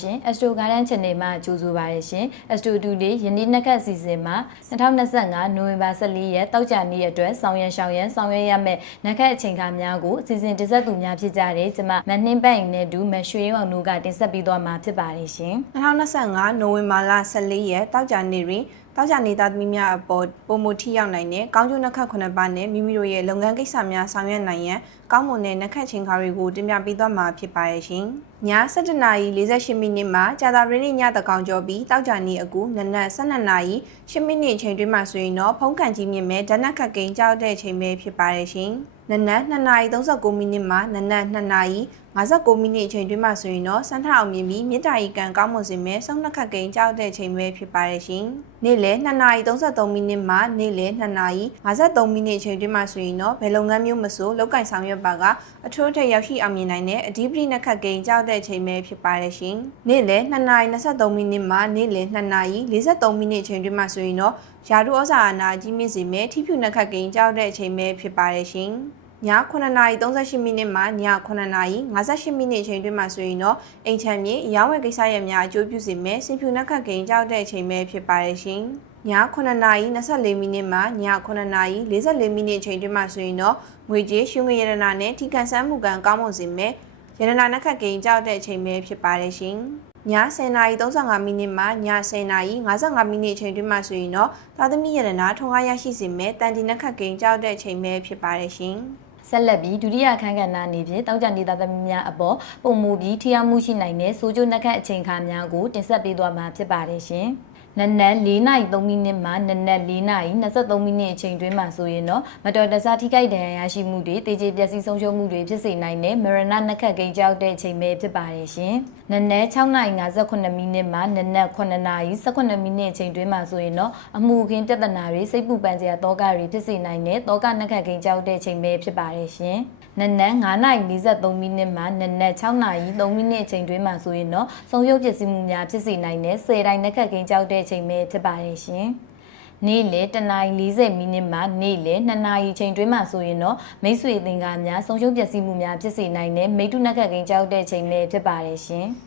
ရှင် Astro Garden Channel မှာကြိုဆိုပါရရှင် Astro တူလေးယနေ့နှစ်ခတ်အစီအစဉ်မှာ2025နိုဝင်ဘာ14ရက်တောက်ကြနေ့အတွက်ဆောင်ရန်ရှောင်ရန်ဆောင်ရွက်ရမယ့်နှစ်ခတ်အချိန်ခါများကိုအစီအစဉ်တင်ဆက်သူများဖြစ်ကြတဲ့ကျမမနှင်းပတ်ရင်နဲ့တူမရွှေရောင်တို့ကတင်ဆက်ပေးသွားမှာဖြစ်ပါတယ်ရှင်2025နိုဝင်ဘာလ14ရက်တောက်ကြနေ့တွင် တောက်ကြနေသားသမီးများအပေါ်ပုံမထိရောက်နိုင်တဲ့ကောင်းကျိုးနှက်ခတ်ခုနှစ်ပါးနဲ့မိမိတို့ရဲ့လုပ်ငန်းကိစ္စများဆောင်ရွက်နိုင်ရန်ကောင်းမွန်တဲ့နှက်ခတ်ချင်းခါတွေကိုတင်ပြပေးသွားမှာဖြစ်ပါရဲ့ရှင်။ည7:48မိနစ်မှာကြာသပတေးနေ့ညတကောင်ကျော်ပြီးတောက်ကြနေအကူနနက်12နာရီ10မိနစ်အချိန်တွင်းမှာဆိုရင်တော့ဖုံးကန်ကြီးမြင့်မဲ့ဓာတ်နက်ခတ်ကိန်းကြောက်တဲ့အချိန်ပဲဖြစ်ပါရဲ့ရှင်။ နနက်2နာရီ39မိနစ်မှာနနက်2နာရီ59မိနစ်အချိန်တွင်းမှာဆိုရင်တော့စမ်းထအောင်မြင်ပြီးမြေတားရီကန်ကောင်းမွန်စင်မဲ့ဆုံးနှက်ခတ်ကိန်းကြောက်တဲ့အချိန်ပဲဖြစ်ပါရဲ့ရှင်။နေ့လယ်2နာရီ33မိနစ်မှာနေ့လယ်2နာရီ53မိနစ်အချိန်တွင်းမှာဆိုရင်တော့ဘယ်လုပ်ငန်းမျိုးမဆိုလောက်ကင်ဆောင်ရွက်ပါကအထိုးထက်ရောက်ရှိအောင်မြင်နိုင်တဲ့အဓိပတိနှက်ခတ်ကိန်းကြောက်တဲ့အချိန်ပဲဖြစ်ပါရဲ့ရှင်။နေ့လယ်2နာရီ23မိနစ်မှာနေ့လယ်2နာရီ43မိနစ်အချိန်တွင်းမှာဆိုရင်တော့ ယာရုဩဇာအာနာကြီးမြင့်စီမဲ့ထိဖြူနှက်ခတ်ကိန်းကြောက်တဲ့အချိန်ပဲဖြစ်ပါရဲ့ရှင်။ည9:38မိနစ်မှည9:58မိနစ်အချိန်တွင်းမှာဆိုရင်တော့အိမ်ချမ်းမြေရောင်းဝယ်ကိစ္စရပ်များအကျိုးပြုစေမဲ့စင်ဖြူနှက်ခတ်ကိန်းကြောက်တဲ့အချိန်ပဲဖြစ်ပါရဲ့ရှင်။ည9:24မိနစ်မှည9:44မိနစ်အချိန်တွင်းမှာဆိုရင်တော့ငွေကြေးရွှေငွေရတနာနဲ့ထိကန်ဆန်းမှုကံကောင်းမွန်စေမဲ့ရတနာနှက်ခတ်ကိန်းကြောက်တဲ့အချိန်ပဲဖြစ်ပါရဲ့ရှင်။ည 10:35မိနစ်မှည10:55မိနစ်အချိန်တွင်းမှာဆိုရင်တော့သာသမီရတနာထုံကားရရှိစေမဲ့တန်တီနက်ခတ်ကိန်းကြောက်တဲ့အချိန်ပဲဖြစ်ပါရဲ့ရှင်။ဆက်လက်ပြီးဒုတိယခန်းကဏ္ဍအနေဖြင့်တောက်ကြနေသားသမီးများအပေါ်ပုံမူပြီးထိရောက်မှုရှိနိုင်တဲ့စိုးကျိုးနှက်ခတ်အချိန်ခါများကိုတင်ဆက်ပေးသွားမှာဖြစ်ပါတယ်ရှင်။ နနက်၄နာရီ3မိနစ်မှနနက်၄နာရီ23မိနစ်အချိန်တွင်းမှာဆိုရင်တော့မတော်တဆထိခိုက်ဒဏ်ရာရရှိမှုတွေတေကျေပျက်စီးဆုံးရှုံးမှုတွေဖြစ်စေနိုင်တဲ့မရဏနှက်ခတ်ကိန်းကြောက်တဲ့အချိန်ပဲဖြစ်ပါတယ်ရှင်။နနက်6နာရီ58မိနစ်မှနနက်9နာရီ18မိနစ်အချိန်တွင်းမှာဆိုရင်တော့အမှုခင်းပြဿနာတွေစိတ်ပူပန်စရာတောကတွေဖြစ်စေနိုင်တဲ့တောကနှက်ခတ်ကိန်းကြောက်တဲ့အချိန်ပဲဖြစ်ပါတယ်ရှင်။ နနက်9:43မိနစ်မှနနက်6:03မိနစ်အချိန်တွင်းမှာဆိုရင်တော့ဆုံးရုပ်ပစ္စည်းမှုများဖြစ်စေနိုင်တဲ့10တိုင်းနှက်ခတ်ကိန်းကြောက်တဲ့အချိန်ပဲဖြစ်ပါတယ်ရှင်။နေ့လေတနာရီ40မိနစ်မှနေ့လေ2နာရီချိန်တွင်းမှာဆိုရင်တော့မိတ်ဆွေသင်္ကားများဆုံးရှုံးပျက်စီးမှုများဖြစ်စေနိုင်တဲ့မိတ္တုနှက်ခတ်ကိန်းကြောက်တဲ့အချိန်ပဲဖြစ်ပါတယ်ရှင်။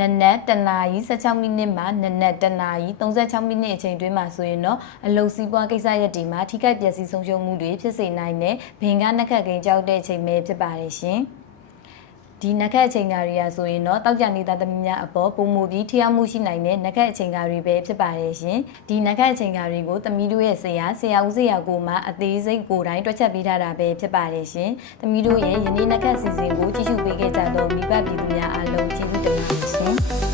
နနက်တနာရီ16မိနစ်မှနနက်တနာရီ36မိနစ်အချိန်တွင်းမှာဆိုရင်တော့အလုံစည်းပွားကိစ္စရပ်တွေမှာထိခိုက်ပျက်စီးဆုံးရှုံးမှုတွေဖြစ်စေနိုင်တဲ့ဘင်္ဂနှက်ခတ်ကိန်းကြောက်တဲ့အချိန်ပဲဖြစ်ပါတယ်ရှင်။ ဒီနက်ခတ်အချိန်ကာရီယာဆိုရင်တော့တောက်ကြနေတာသမီးများအပေါ်ပုံမူပြီးထျောက်မှုရှိနိုင်တဲ့နက်ခတ်အချိန်ကာရီပဲဖြစ်ပါတယ်ရှင်။ဒီနက်ခတ်အချိန်ကာရီကိုသမီးတို့ရဲ့ဆရာဆရာဦးဆရာကိုမှအသေးစိတ်ကိုယ်တိုင်တွက်ချက်ပေးထားတာပဲဖြစ်ပါတယ်ရှင်။သမီးတို့ရဲ့ယနေ့နက်ခတ်စီစဉ်ကိုကြည့်ရှုပေးခဲ့ကြတော့မိဘပြည်သူများအားလုံးကျေးဇူးတင်ပါတယ်ရှင်။